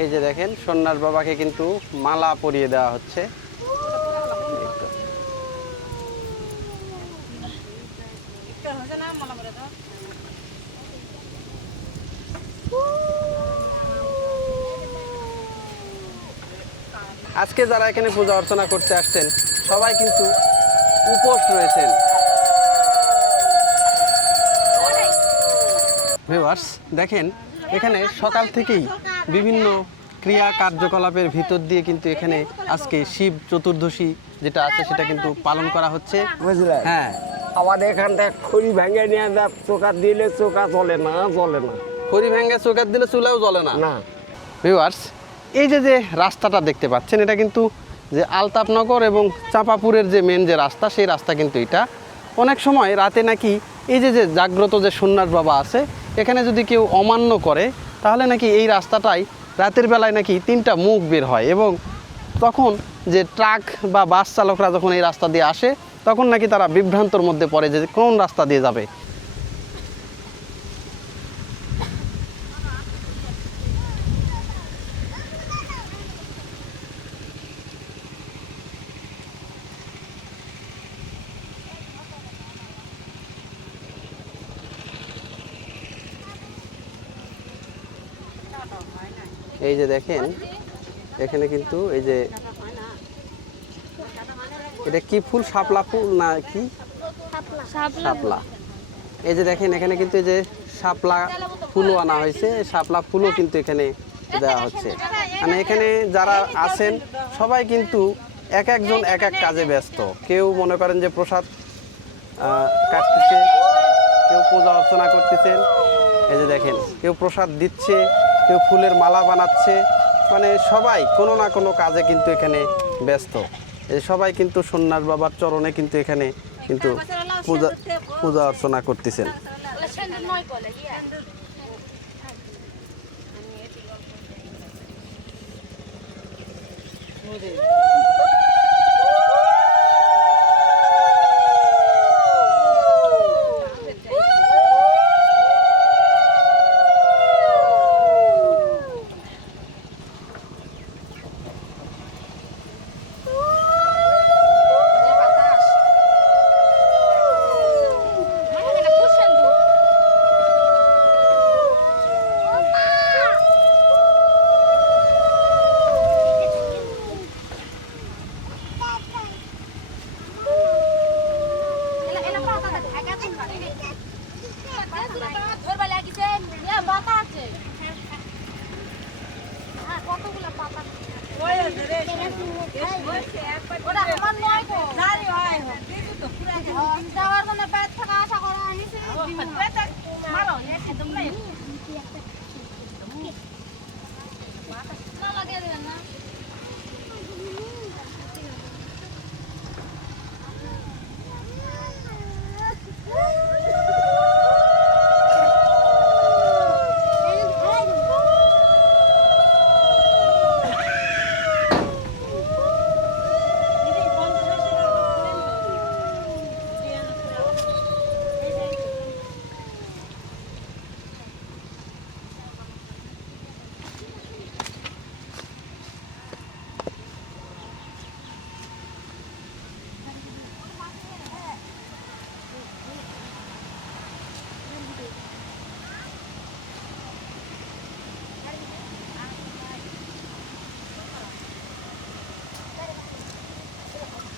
এই যে দেখেন সন্ন্যাস বাবাকে কিন্তু মালা পরিয়ে দেওয়া হচ্ছে। আজকে যারা এখানে পূজা অর্চনা করতে আসছেন সবাই কিন্তু উপোস রয়েছেন। ভিউয়ার্স দেখেন এখানে সকাল থেকেই বিভিন্ন ক্রিয়া কার্যকলাপের ভিতর দিয়ে কিন্তু এখানে আজকে শিব চতুর্দশী যেটা আছে সেটা কিন্তু পালন করা হচ্ছে, বুঝলেন? হ্যাঁ। আমাদের এখানটা খড়ি ভেঙে নিয়ে চোখা দিলে চোখা চলে না। খড়ি ভেঙে চোখার দিলে চুলাও জ্বলে না। না ভিউয়ার্স এই যে রাস্তাটা দেখতে পাচ্ছেন এটা কিন্তু যে আলতাপনগর এবং চাঁপাপুরের যে মেন যে রাস্তা সেই রাস্তা কিন্তু এটা। অনেক সময় রাতে নাকি এই যে জাগ্রত যে সন্ন্যাস বাবা আছে এখানে যদি কেউ অমান্য করে তাহলে নাকি এই রাস্তাটাই রাতের বেলায় নাকি 3টা মুখ বের হয় এবং তখন যে ট্রাক বা বাস চালকরা যখন এই রাস্তা দিয়ে আসে তখন নাকি তারা বিভ্রান্তর মধ্যে পড়ে যে কোন রাস্তা দিয়ে যাবে। এই যে দেখেন এখানে কিন্তু এই যে এটা কি ফুল, শাপলা ফুল না কি? শাপলা। এই যে দেখেন এখানে কিন্তু এই যে শাপলা ফুলও আনা হয়েছে, শাপলা ফুলও কিন্তু এখানে দেওয়া হচ্ছে। মানে এখানে যারা আছেন সবাই কিন্তু একজন এক কাজে ব্যস্ত। কেউ মনে করেন যে প্রসাদ কাটতেছে, কেউ পূজা অর্চনা করতেছেন, এই যে দেখেন কেউ প্রসাদ দিচ্ছে, কেউ ফুলের মালা বানাচ্ছে, মানে সবাই কোনো না কোনো কাজে কিন্তু এখানে ব্যস্ত। এই সবাই কিন্তু সন্ন্যাস বাবার চরণে কিন্তু এখানে কিন্তু পূজা অর্চনা করতেছেন।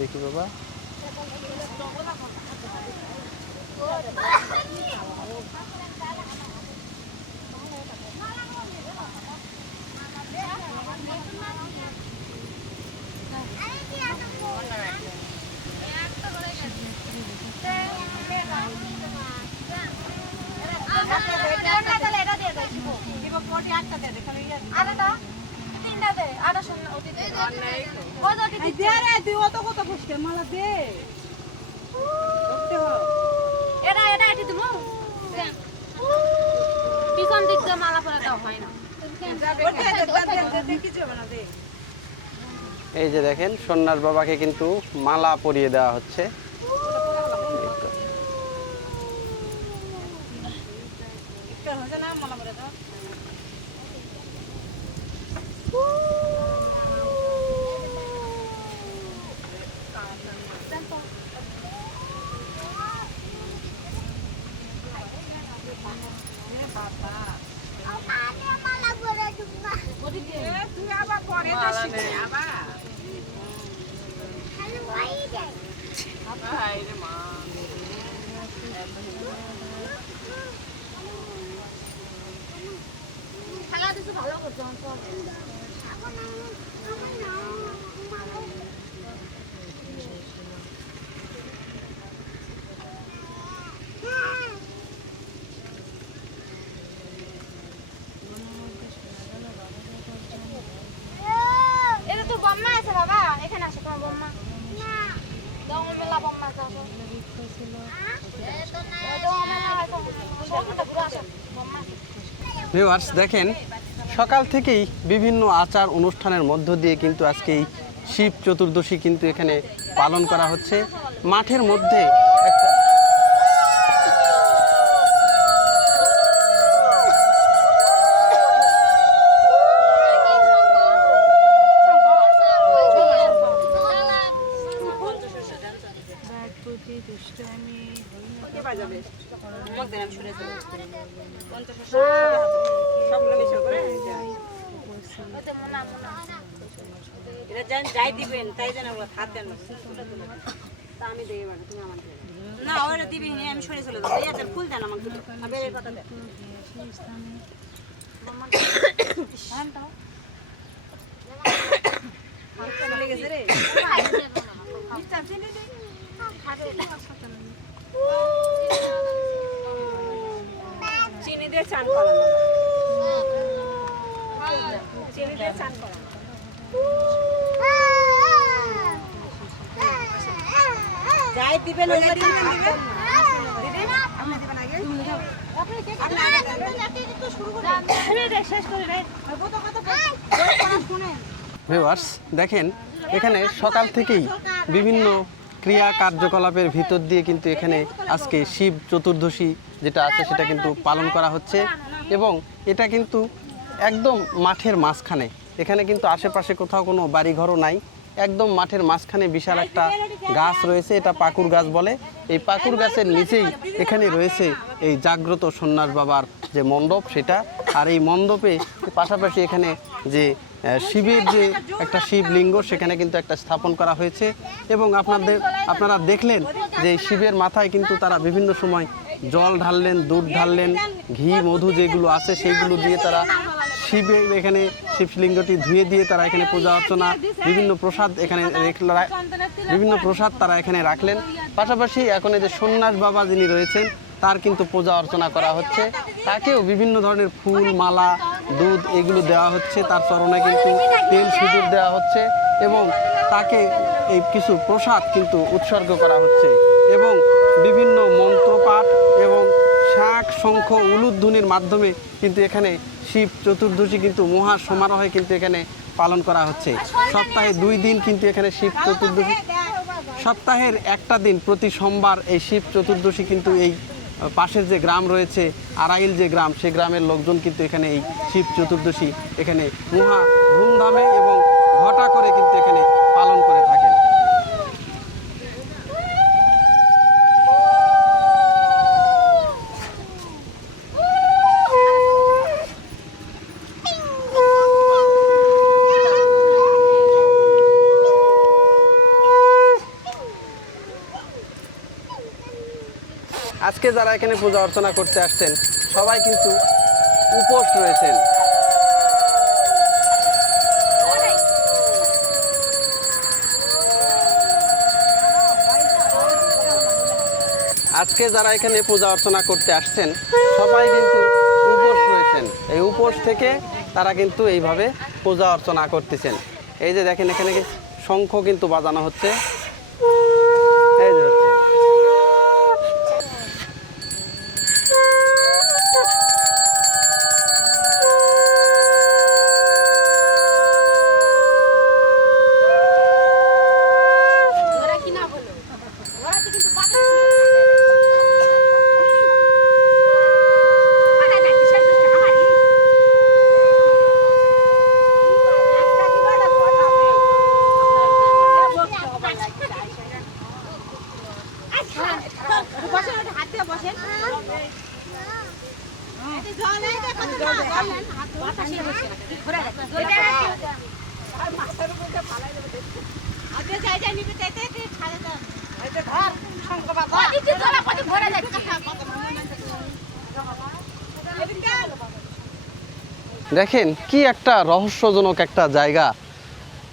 দেখি বাবা, এই যে দেখেন সন্ন্যাস বাবাকে কিন্তু মালা পরিয়ে দেওয়া হচ্ছে। এটা তো বম্মা আছে বাবা, এখানে আসো তোমার বম্মা। দাও মেলা বম্মা আছে আসো। দাও মেলা আছে। সবটা ঘুরে আসো বম্মা। ভিউয়ার্স দেখেন, সকাল থেকেই বিভিন্ন আচার অনুষ্ঠানের মধ্য দিয়ে কিন্তু আজকে এই শিব চতুর্দশী কিন্তু এখানে পালন করা হচ্ছে। মাঠের মধ্যে একটা যাই দিবেন তাই যেন হাত দেন আমি দেই তুমি আমার না ওরা দিবি আমি সরে চলে যাবো এই ফুল দেন আমাকে বেলের কথা দেন চলে গেছে রে চিনি দিয়ে চান করা চিনি দিয়ে চান করা যাই দিবেন ওই দিবেন দিবেন দিদি আপনি দিবেন আগে আপনি কে আপনি শুরু করুন শেষ করে রে কত কত বল শুনেন ভিউয়ার্স দেখেন, এখানে সকাল থেকেই বিভিন্ন ক্রিয়া কার্যকলাপের ভিতর দিয়ে কিন্তু এখানে আজকে শিব চতুর্দশী যেটা আছে সেটা কিন্তু পালন করা হচ্ছে এবং এটা কিন্তু একদম মাঠের মাঝখানে। এখানে কিন্তু আশেপাশে কোথাও কোনো বাড়িঘরও নাই, একদম মাঠের মাঝখানে বিশাল একটা গাছ রয়েছে, এটা পাকুর গাছ বলে। এই পাকুর গাছের নিচেই এখানে রয়েছে এই জাগ্রত সন্ন্যাস বাবার যে মণ্ডপ সেটা। আর এই মণ্ডপে পাশাপাশি এখানে যে শিবের যে একটা শিবলিঙ্গ সেখানে কিন্তু একটা স্থাপন করা হয়েছে এবং আপনারা দেখলেন যে শিবের মাথায় কিন্তু তারা বিভিন্ন সময় জল ঢাললেন, দুধ ঢাললেন, ঘি মধু যেগুলো আছে সেইগুলো দিয়ে তারা শিবের এখানে শিবলিঙ্গটি ধুয়ে দিয়ে তারা এখানে পূজা অর্চনা বিভিন্ন প্রসাদ এখানে তারা এখানে রাখলেন। পাশাপাশি এখন এই যে সন্ন্যাস বাবা যিনি রয়েছেন তার কিন্তু পূজা অর্চনা করা হচ্ছে, তাকেও বিভিন্ন ধরনের ফুল মালা দুধ এগুলো দেওয়া হচ্ছে, তার চরণে কিন্তু তেল সিঁদুর দেওয়া হচ্ছে এবং তাকে এই কিছু প্রসাদ কিন্তু উৎসর্গ করা হচ্ছে এবং বিভিন্ন মন্ত্রপাঠ এবং শাঁখ শঙ্খ উলুধ্বনির মাধ্যমে কিন্তু এখানে শিব চতুর্দশী কিন্তু মহা সমারোহে কিন্তু এখানে পালন করা হচ্ছে। সপ্তাহে 2 দিন কিন্তু এখানে শিব চতুর্দশী, সপ্তাহের একটা দিন প্রতি সোমবার এই শিব চতুর্দশী কিন্তু এই পাশের যে গ্রাম রয়েছে আড়াইল যে গ্রাম, সেই গ্রামের লোকজন কিন্তু এখানে এই শিব চতুর্দশী এখানে মহা ধুমধামে এবং ঘটা করে কিন্তু এখানে পালন করে থাকেন। আজকে যারা এখানে পূজা অর্চনা করতে আসছেন সবাই কিন্তু উপোস রয়েছেন। আজকে যারা এখানে পূজা অর্চনা করতে আসছেন সবাই কিন্তু উপোস রয়েছেন। এই উপোস থেকে তারা কিন্তু এইভাবে পূজা অর্চনা করতেছেন। এই যে দেখেন এখানে শঙ্খ কিন্তু বাজানো হচ্ছে, এই যে হচ্ছে। এই যে ধর শঙ্খ বাবা দেখেন কি একটা রহস্যজনক একটা জায়গা,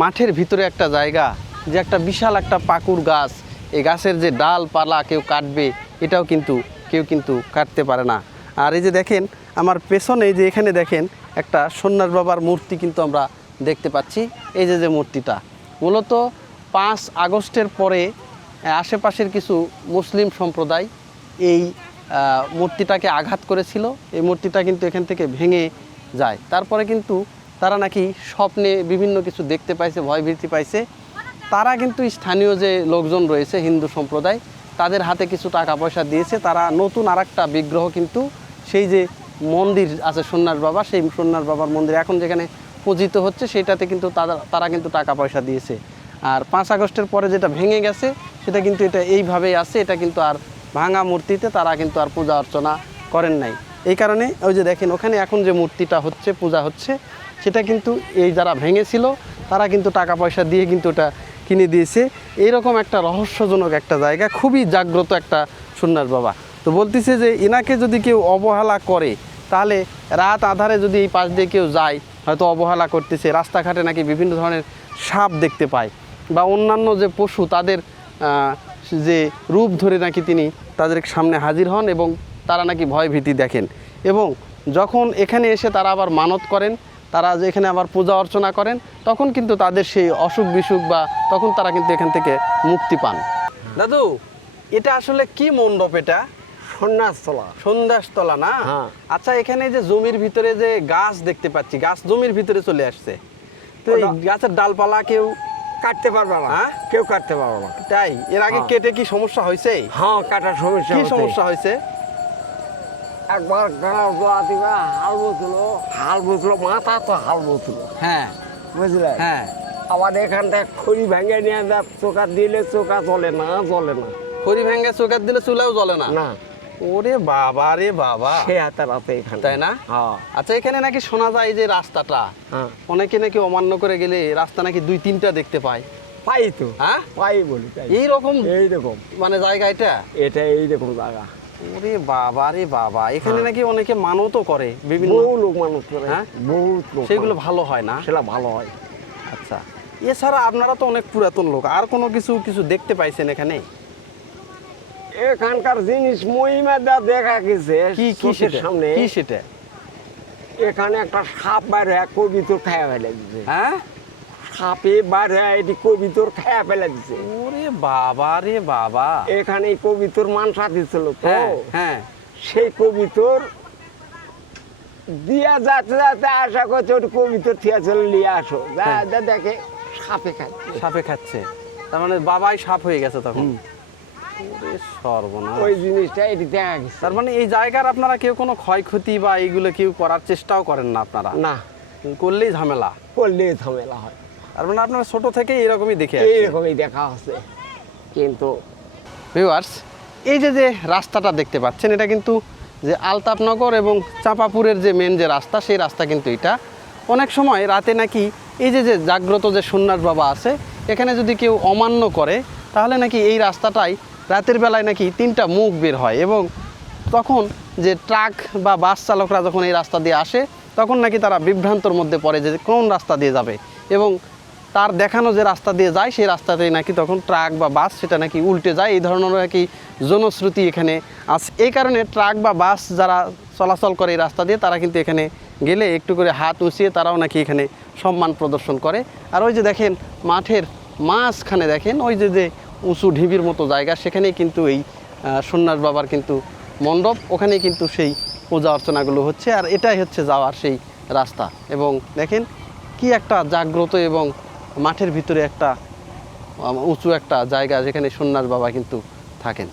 মাঠের ভিতরে একটা জায়গা, যে একটা বিশাল একটা পাকুর গাছ, এই গাছের যে ডালপালা কেউ কাটবে এটাও কিন্তু কেউ কিন্তু কাটতে পারে না। আর এই যে দেখেন আমার পেছনে যে এখানে দেখেন একটা সন্ন্যাস বাবার মূর্তি কিন্তু আমরা দেখতে পাচ্ছি। এই যে যে মূর্তিটা মূলত 5 আগস্টের পরে আশেপাশের কিছু মুসলিম সম্প্রদায় এই মূর্তিটাকে আঘাত করেছিল। এই মূর্তিটা কিন্তু এখান থেকে ভেঙে যায়। তারপরে কিন্তু তারা নাকি স্বপ্নে বিভিন্ন কিছু দেখতে পাইছে, ভয়ভীতি পাইছে। তারা কিন্তু স্থানীয় যে লোকজন রয়েছে হিন্দু সম্প্রদায়, তাদের হাতে কিছু টাকা পয়সা দিয়েছে। তারা নতুন আরেকটা বিগ্রহ কিন্তু সেই যে মন্দির আছে সন্ন্যাস বাবা, সেই সন্ন্যাস বাবার মন্দির এখন যেখানে পূজিত হচ্ছে সেটাতে কিন্তু তারা কিন্তু টাকা পয়সা দিয়েছে। আর 5 আগস্টের পরে যেটা ভেঙে গেছে সেটা কিন্তু এটা এইভাবেই আছে। এটা কিন্তু আর ভাঙা মূর্তিতে তারা কিন্তু আর পূজা অর্চনা করেন নাই। এই কারণে ওই যে দেখেন ওখানে এখন যে মূর্তিটা হচ্ছে, পূজা হচ্ছে, সেটা কিন্তু এই যারা ভেঙেছিল তারা কিন্তু টাকা পয়সা দিয়ে কিন্তু ওটা কিনে দিয়েছে। এইরকম একটা রহস্যজনক একটা জায়গা, খুবই জাগ্রত একটা সন্ন্যাস বাবা। তো বলতেছে যে এনাকে যদি কেউ অবহেলা করে তাহলে রাত আধারে যদি এই পাশ দিয়ে কেউ যায় হয়তো অবহেলা করতেছে, রাস্তাঘাটে নাকি বিভিন্ন ধরনের সাপ দেখতে পায় বা অন্যান্য যে পশু তাদের যে রূপ ধরে নাকি তিনি তাদের সামনে হাজির হন এবং তারা নাকি ভয়ভীতি দেখেন। এবং যখন এখানে এসে তারা আবার মানত করেন, তারা যে এখানে আবার পূজা অর্চনা করেন, তখন কিন্তু তাদের সেই অসুখ বিসুখ বা তখন তারা কিন্তু এখান থেকে মুক্তি পান। দাদু এটা আসলে কি মণ্ডপ? এটা সন্ন্যাসতলা। সন্ন্যাসতলা না? হ্যাঁ। আচ্ছা এখানে যে জমির ভিতরে যে গাছ দেখতে পাচ্ছি, গাছ জমির ভিতরে চলে আসছে, তো এই গাছের ডালপালা কেউ কাটতে পারবে না, হ্যাঁ? কেউ কাটতে পারবে না। তাই এর আগে হ্যাঁ। কেটে কি সমস্যা হয়েছে? হ্যাঁ, কাটার সমস্যা কি হচ্ছে। সমস্যা হয়েছে? একবার হাল বসলো মাথা তো হাল বসলো, হ্যাঁ বুঝলে? হ্যাঁ। আবার এখানটা খড়ি ভেঙে নিয়ে যা চোকা দিলে চোকা চলে না, জ্বলে না। খড়ি ভেঙে চোকার দিলে চুলাও জ্বলে না? না, ওরে বাবা রে বাবা, সে হাতে রাতে এখানে, তাই না? হ্যাঁ আচ্ছা এখানে নাকি শোনা যায় যে রাস্তাটা হ্যাঁ অনেকে নাকি অমান্য করে গেলে রাস্তা নাকি 2-3টা দেখতে পায়, পাই তো, হ্যাঁ? পাই বলি তাই। এইরকম এইরকম মানে জায়গা এটা? এটা এইরকম জায়গা। ওরে বাবা রে বাবা, এখানে নাকি অনেকে মানতও করে বিভিন্ন, বহু লোক মানুষ করে, হ্যাঁ? বহুত লোক, সেগুলো ভালো হয় না? সেটা ভালো হয়। আচ্ছা এছাড়া আপনারা তো অনেক পুরাতন লোক, আর কোনো কিছু দেখতে পাইছেন এখানে? এখানকার জিনিস মহিমা দেখা গেছে কি কি চোখের সেটা? সামনে। কি সেটা? এখানে একটা সাপ বাইরে কবিতর খায়া ফেলে দিছে, হ্যাঁ? সাপে বাইরে এটি কবিতর খায়া ফেলে দিছে। ওরে বাবা রে বাবা, এখানে এই কবিতর মানসা দিছিল তো, হ্যাঁ হ্যাঁ। সেই কবিতর দিয়া যাতে যাতে আশা করছে ওটি কবিতর থিয়া চলে নিয়ে আসো, হ্যাঁ। দেখে সাপে খাচ্ছে। সাপে খাচ্ছে, তার মানে বাবাই সাপ হয়ে গেছে তখন? ওরে সর্বনাশ। ওই জিনিসটা এটি দেখা গেছে। তার মানে এই জায়গার আপনারা কেউ কোনো ক্ষয়ক্ষতি বা এইগুলো কেউ করার চেষ্টাও করেন না আপনারা? না, করলেই ঝামেলা। করলে ঝামেলা হয়। তার মানে আপনারা ছোট থেকে এরকমই দেখে আসছেন? এইরকমই দেখা হচ্ছে। কিন্তু ভিউয়ার্স এই যে যে রাস্তাটা দেখতে পাচ্ছেন এটা কিন্তু যে আলতাপনগর এবং চাঁপাপুরের যে মেন যে রাস্তা, সেই রাস্তা কিন্তু এটা। অনেক সময় রাতে নাকি এই যে যে জাগ্রত যে সন্ন্যাস বাবা আছে এখানে যদি কেউ অমান্য করে তাহলে নাকি এই রাস্তাটাই রাতের বেলায় নাকি 3টা মুখ বের হয় এবং তখন যে ট্রাক বা বাস চালকরা যখন এই রাস্তা দিয়ে আসে তখন নাকি তারা বিভ্রান্তর মধ্যে পড়ে যে কোন রাস্তা দিয়ে যাবে এবং তার দেখানো যে রাস্তা দিয়ে যায় সেই রাস্তাতেই নাকি তখন ট্রাক বা বাস সেটা নাকি উল্টে যায়। এই ধরনের নাকি জনশ্রুতি এখানে আছে। এই কারণে ট্রাক বা বাস যারা চলাচল করে এই রাস্তা দিয়ে তারা কিন্তু এখানে গেলে একটু করে হাত উঁচিয়ে তারাও নাকি এখানে সম্মান প্রদর্শন করে। আর ওই যে দেখেন মাঠের মাঝখানে দেখেন ওই যে যে উঁচু ঢিবির মতো জায়গা, সেখানেই কিন্তু এই সন্ন্যাস বাবার কিন্তু মণ্ডপ, ওখানেই কিন্তু সেই পূজা অর্চনাগুলো হচ্ছে। আর এটাই হচ্ছে যাওয়ার সেই রাস্তা। এবং দেখেন কি একটা জাগ্রত এবং মাঠের ভিতরে একটা উঁচু একটা জায়গা যেখানে সন্ন্যাস বাবা কিন্তু থাকেন।